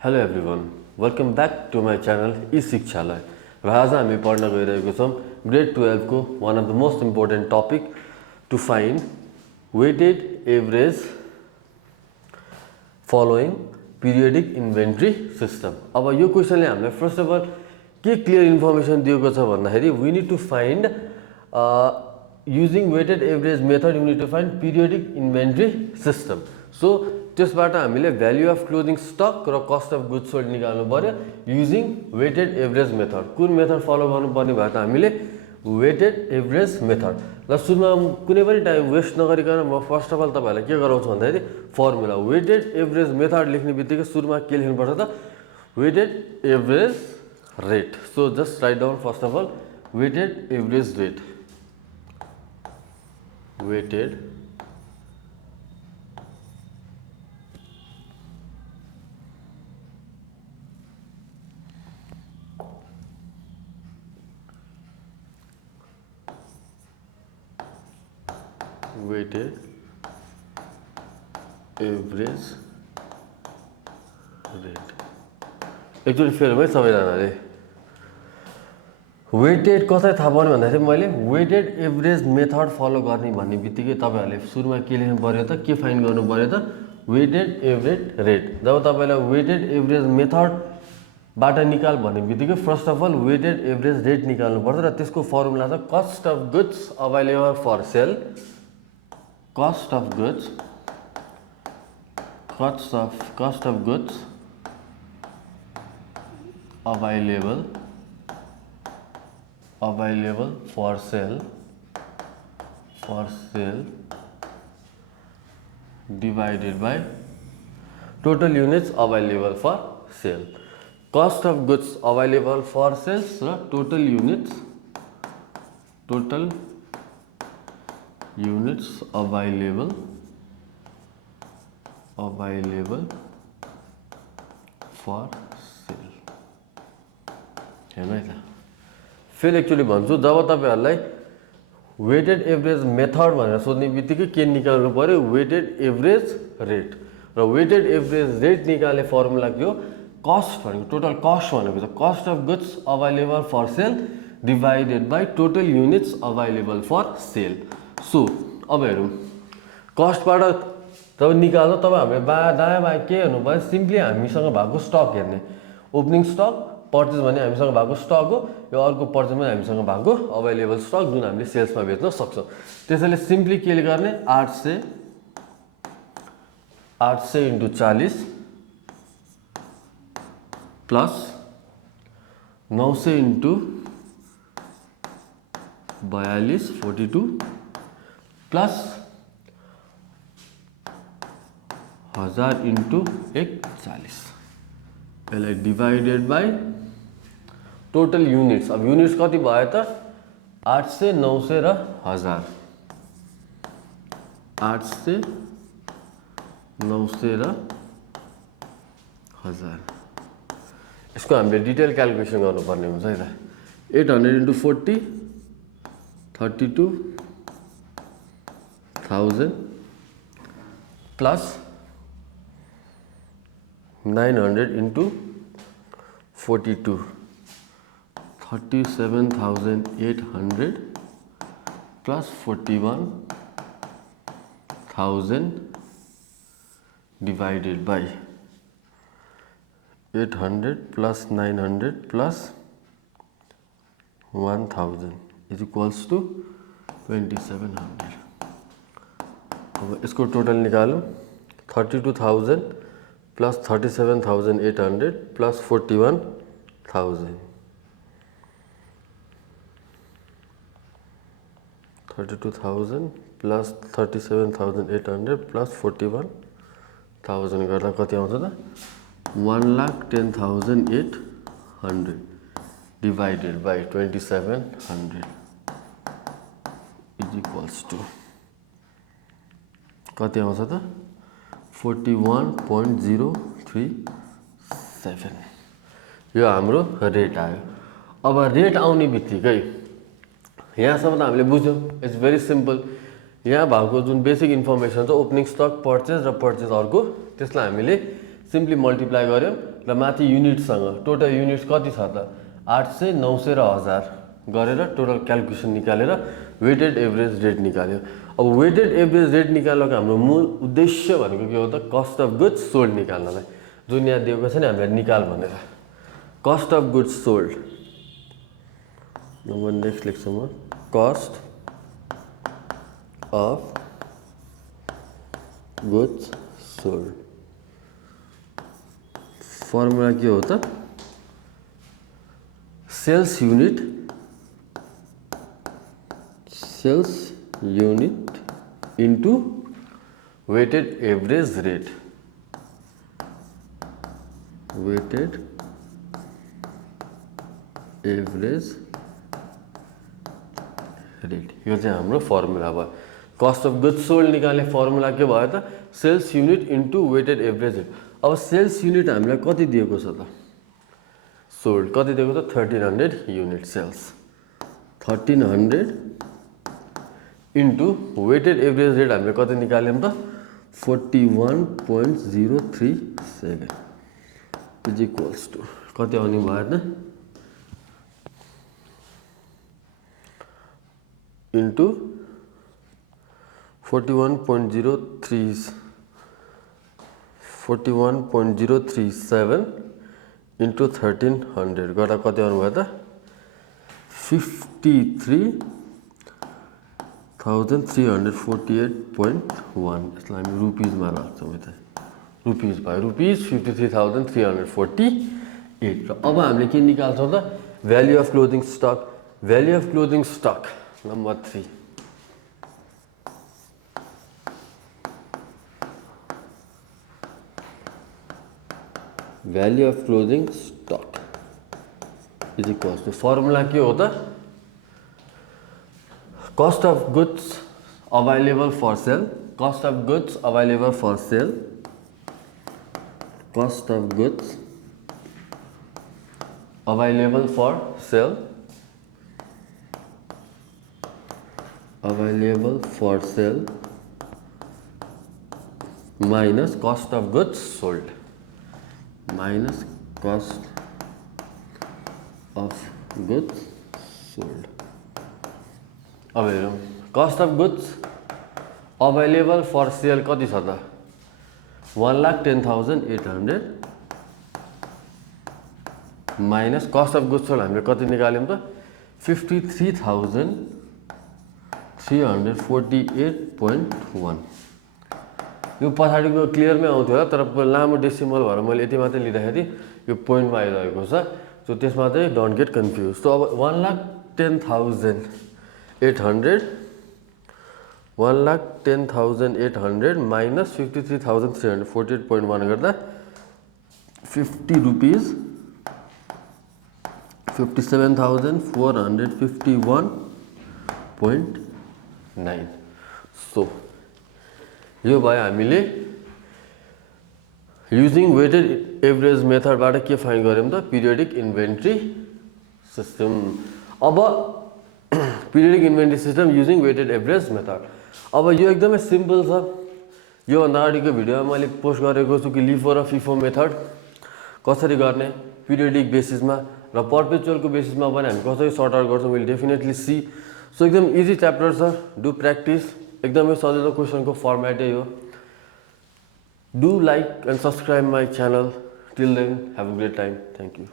Hello everyone, welcome back to my channel e-शिक्षालय र आज हामी पढ्न गइरहेको छौं ग्रेड 12 को one of the most important topic to find weighted average following periodic inventory system. अब यो क्वेशनले हामीलाई फर्स्ट अफ अल के क्लियर इन्फर्मेसन दिएको छ भन्दाखेरि we need to find using weighted average method you need to find periodic inventory system. So त्यसबाट हामीले value of closing stock र कस्ट अफ गुड्स सोल्ड निकाल्नु पर्यो युजिङ वेटेड एभरेज मेथड. कुन मेथड फलो गर्नुपर्ने भयो त हामीले वेटेड एभरेज मेथड. ल सुरुमा कुनै पनि टाइम वेस्ट नगरिकन म फर्स्ट अफ अल तपाईहरुलाई के गराउँछु भन्दाखेरि फर्मुला वेटेड एभरेज मेथड लेख्ने बित्तिकै सुरुमा के लेख्नुपर्छ त weighted average rate. So just write down first of all weighted average rate. Weighted weighted average rate. Actually fail भयो सबैजनाले. वेटेड कसरी थाहा पाउने भन्दाखेरि मैले वेटेड एभरेज मेथड फलो गर्ने भन्ने बित्तिकै तपाईहरुले सुरुमा के लेख्नु पर्यो त के फाइन्ड गर्नु पर्यो त वेटेड एभरेज रेट. जब तपाईलाई वेटेड एभरेज मेथड बाट निकाल भन्ने बित्तिकै first of all weighted average rate निकाल्नु पर्छ र त्यसको फर्मुला छ cost of goods available for sale. Cost of goods available for sale divided by total units available for sale. Cost of goods available for sales र total units available for sale. हैन है त. फेरि actually भन्छु जब तपाईहरुलाई weighted average method भनेर सोध्ने बित्तिकै के निकाल्नु पर्यो वेटेड एभरेज रेट. र वेटेड एभरेज रेट निकाल्ने फर्मुला के हो कस्ट भनेको टोटल कस्ट भनेको छ cost of goods available for sale divided by total units available for sale. So अब हेरौँ कस्टबाट जब निकाल्दा तब हामीले दायाँ बायाँ के हेर्नु पर्यो सिम्पली हामीसँग भएको स्टक हेर्ने. ओपनिङ स्टक पर्चेज भने हामीसँग भएको स्टक हो. यो अर्को पर्चेज भने हामीसँग भएको अवेलेबल स्टक जुन हामीले सेल्समा बेच्न सक्छौँ. त्यसैले सिम्पली के गर्ने 800 into 40 plus 900 into 42 42 plus 1000 into 140 यसलाई डिवाइडेड बाई टोटल युनिट्स. अब युनिट्स कति भयो त 800 900 र 1000. 800 900 र 1000 यसको हामीले डिटेल क्याल्कुलेसन गर्नुपर्ने हुन्छ है त. 800 into 40 32,000 plus 900 into 42 37,800 plus 41,000 divided by 800 plus 900 plus 1000 is equals to 2700. अब इसको टोटल निकालूँ 32,000 प्लस 37,800 प्लस 41,000 32,000 प्लस 37,800 प्लस 41,000 गर्दा कति आउँछ त 1,10,800 divided by 2700 is equals to कति आउँछ त 41.037. यो हाम्रो रेट आयो. अब रेट आउने बित्तिकै यहाँसम्म त हामीले बुझ्यौँ. It's very simple. यहाँ भएको जुन बेसिक इन्फर्मेसन छ ओपनिङ स्टक पर्चेज र पर्चेज अर्को त्यसलाई हामीले सिम्पली मल्टिप्लाई गर्यौं र माथि युनिटसँग टोटल युनिट्स कति छ त 800 900 र 1000 गरेर टोटल क्याल्कुलेसन निकालेर वेटेड एभरेज रेट निकाल्यो। अब वेटेड एभरेज रेट निकाल्नको हाम्रो मूल उद्देश्य भनेको के हो त कस्ट अफ गुड्स सोल्ड निकाल्नलाई, जुन यहाँ दिएको छ नि हामीलाई निकाल भनेर। Cost of goods sold number next लेख्छु म cost of goods sold formula के हो त sales unit into weighted average rate यो चाहिँ हाम्रो फर्मुला भयो। कस्ट अफ गुड्स सोल्ड निकाल्ने फर्मुला के भयो त sales unit into weighted average rate. अब सेल्स युनिट हामीलाई कति दिएको छ त सोल्ड कति दिएको त 1300 unit sales 1300 into weighted average rate हामीले कति निकाल्यौँ त 41.037 इज इक्वल्स टु कति आउने भयो त इन्टु 41.037 इन्टु 1300 गर्दा कति आउनु भयो त 53,348.1 यसलाई हामी रुपिजमा राख्छौँ यता रुपिज भयो रुपिज 53,348 र अब हामीले के निकाल्छौँ त value of closing stock number 3 value of closing stock is equals to formula के हो त cost of goods available for sale cost of goods available for sale minus cost of goods sold अब हेरौँ cost of goods available for sale कति छ त 1,10,800 minus cost of goods sold हामीले कति निकाल्यौँ त 53,348.1 यो पछाडिको क्लियरमै आउँथ्यो होला तर लामो डेसिमल भएर मैले यति मात्रै लिँदाखेरि यो पोइन्टमा आइरहेको छ सो त्यसमा चाहिँ डोन्ट गेट कन्फ्युज। सो अब 1,10,800 माइनस 53,348.1 गर्दा 50 रुपिज 57,451.9 सो यो भयो हामीले युजिङ वेटेड एभरेज मेथडबाट के फाइन्ड गर्यौँ त पिरियोडिक इन्भेन्ट्री सिस्टम। अब periodic inventory system using weighted average method अब यो एकदमै सिम्पल छ। योभन्दा अगाडिको भिडियोमा मैले पोस्ट गरेको छु कि लिफो र फिफो मेथड कसरी गर्ने पिरियोडिक बेसिसमा र पर्पेचुअलको बेसिसमा पनि हामी कसरी सर्ट आउट गर्छौँ विल डेफिनेटली सी। सो एकदम इजी च्याप्टर छ डु प्र्याक्टिस एकदमै सजिलो क्वेसनको फर्मेटै हो। Do like and subscribe my channel till then have a great time thank you.